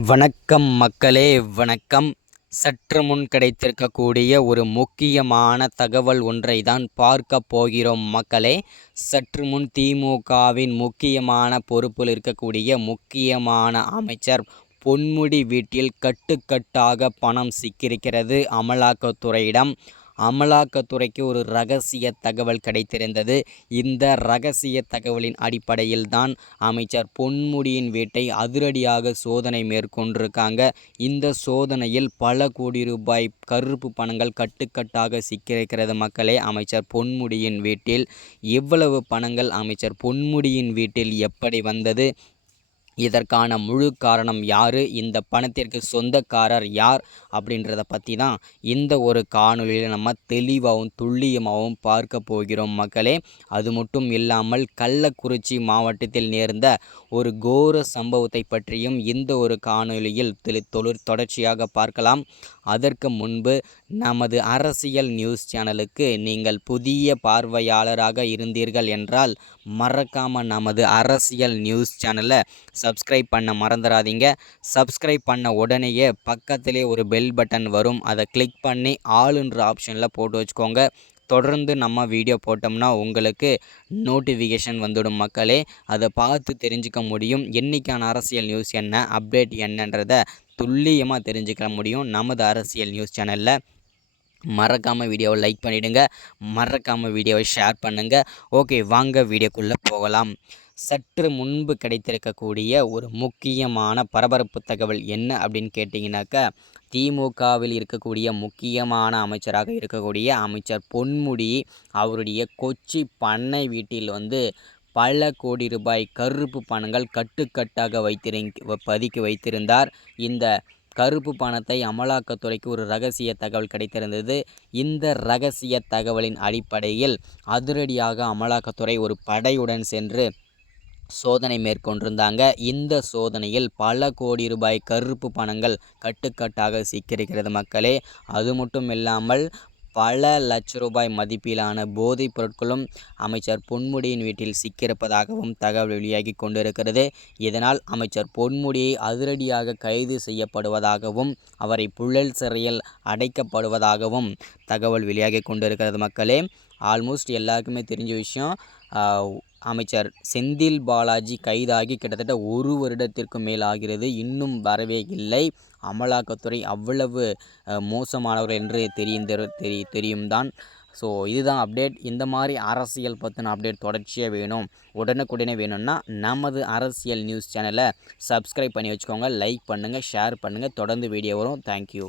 வணக்கம் மக்களே, வணக்கம். சற்று முன் கிடைத்திருக்கக்கூடிய ஒரு முக்கியமான தகவல் ஒன்றை தான் பார்க்க போகிறோம் மக்களே. சற்று முன் திமுகவின் முக்கியமான பொறுப்பில் இருக்கக்கூடிய முக்கியமான அமைச்சர் பொன்முடி வீட்டில் கட்டுக்கட்டாக பணம் சிக்கியிருக்கிறது அமலாக்கத்துறையிடம். அமலாக்கத்துறைக்கு ஒரு ரகசிய தகவல் கிடைத்திருந்தது. இந்த ரகசிய தகவலின் அடிப்படையில் தான் அமைச்சர் பொன்முடியின் வீட்டை அதிரடியாக சோதனை மேற்கொண்டிருக்காங்க. இந்த சோதனையில் பல கோடி ரூபாய் கருப்பு பணங்கள் கட்டுக்கட்டாக சிக்கியிருக்கிறது மக்களே. அமைச்சர் பொன்முடியின் வீட்டில் எவ்வளவு பணங்கள் அமைச்சர் பொன்முடியின் வீட்டில் எப்படி வந்தது, இதற்கான முழு காரணம் யார், இந்த பணத்திற்கு சொந்தக்காரர் யார் அப்படின்றத பற்றி தான் இந்த ஒரு காணொலியில் நம்ம தெளிவாகவும் துல்லியமாகவும் பார்க்க போகிறோம் மக்களே. அது மட்டும் இல்லாமல் கள்ளக்குறிச்சி மாவட்டத்தில் நேர்ந்த ஒரு கோர சம்பவத்தை பற்றியும் இந்த ஒரு காணொலியில் தொடர்ச்சியாக பார்க்கலாம். அதற்கு முன்பு நமது அரசியல் நியூஸ் சேனலுக்கு நீங்கள் புதிய பார்வையாளராக இருந்தீர்கள் என்றால் மறக்காமல் நமது அரசியல் நியூஸ் சேனலை சப்ஸ்கிரைப் பண்ண மறந்துடாதீங்க. சப்ஸ்கிரைப் பண்ண உடனேயே பக்கத்திலே ஒரு பெல் பட்டன் வரும், அதை கிளிக் பண்ணி ஆளுன்ற ஆப்ஷனில் போட்டு வச்சுக்கோங்க. தொடர்ந்து நம்ம வீடியோ போட்டோம்னா உங்களுக்கு நோட்டிஃபிகேஷன் வந்துடும் மக்களே. அதை பார்த்து தெரிஞ்சுக்க முடியும். என்றைக்கான அரசியல் நியூஸ் என்ன, அப்டேட் என்னன்றதை துல்லியமாக தெரிஞ்சுக்க முடியும் நமது அரசியல் நியூஸ் சேனலில். மறக்காமல் வீடியோவை லைக் பண்ணிவிடுங்க, மறக்காமல் வீடியோவை ஷேர் பண்ணுங்கள். ஓகே, வாங்க வீடியோக்குள்ளே போகலாம். சற்று முன்பு கிடைத்திருக்கக்கூடிய ஒரு முக்கியமான பரபரப்பு தகவல் என்ன அப்படின்னு கேட்டிங்கனாக்கா, திமுகவில் இருக்கக்கூடிய முக்கியமான அமைச்சராக இருக்கக்கூடிய அமைச்சர் பொன்முடி அவருடைய கொச்சி பண்ணை வீட்டில் பல கோடி ரூபாய் கருப்பு பணங்கள் கட்டுக்கட்டாக பதுக்கி வைத்திருந்தார். இந்த கருப்பு பணத்தை அமலாக்கத்துறைக்கு ஒரு ரகசிய தகவல் கிடைத்திருந்தது. இந்த ரகசிய தகவலின் அடிப்படையில் அதிரடியாக அமலாக்கத்துறை ஒரு படையுடன் சென்று சோதனை மேற்கொண்டிருந்தாங்க. இந்த சோதனையில் பல கோடி ரூபாய் கருப்பு பணங்கள் கட்டுக்கட்டாக சிக்கியிருக்கிறது மக்களே. அது மட்டும் இல்லாமல் பல லட்ச ரூபாய் மதிப்பிலான போதைப் பொருட்களும் அமைச்சர் பொன்முடியின் வீட்டில் சிக்கியிருப்பதாகவும் தகவல் வெளியாகி கொண்டிருக்கிறது. இதனால் அமைச்சர் பொன்முடியை அதிரடியாக கைது செய்யப்படுவதாகவும் அவரை புழல் சிறையில் அடைக்கப்படுவதாகவும் தகவல் வெளியாகி கொண்டிருக்கிறது மக்களே. ஆல்மோஸ்ட் எல்லாருக்குமே தெரிஞ்ச விஷயம், அமைச்சர் செந்தில் பாலாஜி கைதாகி கிட்டத்தட்ட 1 வருடத்திற்கு மேல் ஆகிறது, இன்னும் வரவே இல்லை. அமலாக்கத்துறை அவ்வளவு மோசமானவர்கள் என்று தெரியும் தான். ஸோ இதுதான் அப்டேட். இந்த மாதிரி அரசியல் பற்றின அப்டேட் தொடர்ச்சியாக வேணும், உடனுக்குடனே வேணும்னா நமது அரசியல் நியூஸ் சேனலை சப்ஸ்கிரைப் பண்ணி வச்சுக்கோங்க. லைக் பண்ணுங்கள், ஷேர் பண்ணுங்கள். தொடர்ந்து வீடியோ வரும். தேங்க்யூ.